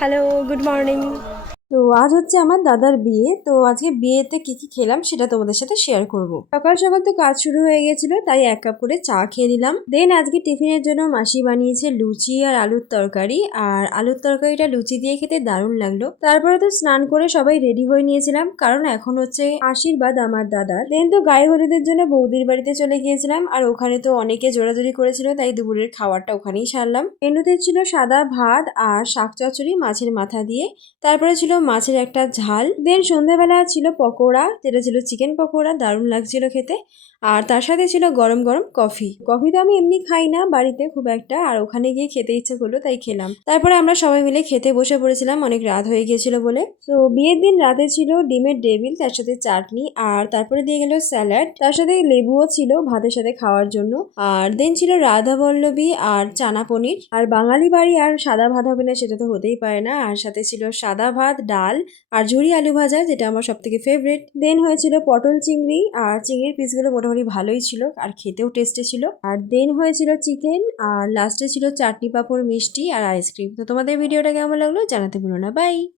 Hello, good morning. তো আজ হচ্ছে আমার দাদার বিয়ে। তো আজকে বিয়েতে কি কি খেলাম সেটা তোমাদের সাথে শেয়ার করব। সকাল সকাল তো কাজ শুরু হয়ে গেছিল, তাই 1 কাপ করে চা খেয়ে নিলাম। দেন আজকে টিফিনের জন্য মাসি বানিয়েছে লুচি আর আলুর তরকারি। আর আলুর তরকারিটা লুচি দিয়ে খেতে দারুণ লাগলো। তারপরে তো স্নান করে সবাই রেডি হয়ে নিয়েছিলাম, কারণ এখন হচ্ছে আশীর্বাদ আমার দাদার। দেন তো গায়ে হলুদের জন্য বৌদির বাড়িতে চলে গিয়েছিলাম, আর ওখানে তো অনেকে জোরাজুরি করেছিল, তাই দুপুরের খাবারটা ওখানেই সারলাম। মেনুতে ছিল সাদা ভাত আর শাক চচ্চড়ি মাছের মাথা দিয়ে। তারপরে ছিল মাছের একটা ঝাল। দেন সন্ধ্যাবেলা ছিল পকোড়া, যেটা ছিল চিকেন পকোড়া, দারুণ লাগছিল খেতে। আর তার সাথে ছিল গরম গরম কফি। কফি তো আমি এমনি খাই না বাড়িতে খুব একটা, আর ওখানে গিয়ে খেতে ইচ্ছে করলো তাই খেলাম। তারপরে আমরা সবাই মিলে খেতে বসে পড়েছিলাম, অনেক রাত হয়ে গিয়েছিল বলে। তো বিয়ের দিন রাতে ছিল ডিমের ডেভিল, তার সাথে চাটনি, আর তারপরে দিয়ে গেল স্যালাড, তার সাথে লেবুও ছিল ভাতের সাথে খাওয়ার জন্য। আর দেন ছিল রাধা বল্লভী আর চানা পনির। আর বাঙালি বাড়ি আর সাদা ভাত হবে না সেটা তো হতেই পারে না। আর সাথে ছিল সাদা ভাত, ডাল আর ঝুরি আলু ভাজা, যেটা আমার সব থেকে ফেভারিট। দেন হয়েছিল পটল চিংড়ি, আর চিংড়ির পিসগুলো মোটামুটি ভালোই ছিল আর খেতেও টেস্টে ছিল। আর দেন হয়েছিল চিকেন, আর লাস্টে ছিল চাটনি পাঁপড় মিষ্টি আর আইসক্রিম। তো তোমাদের ভিডিওটা কেমন লাগলো জানাতে ভুলো না। বাই।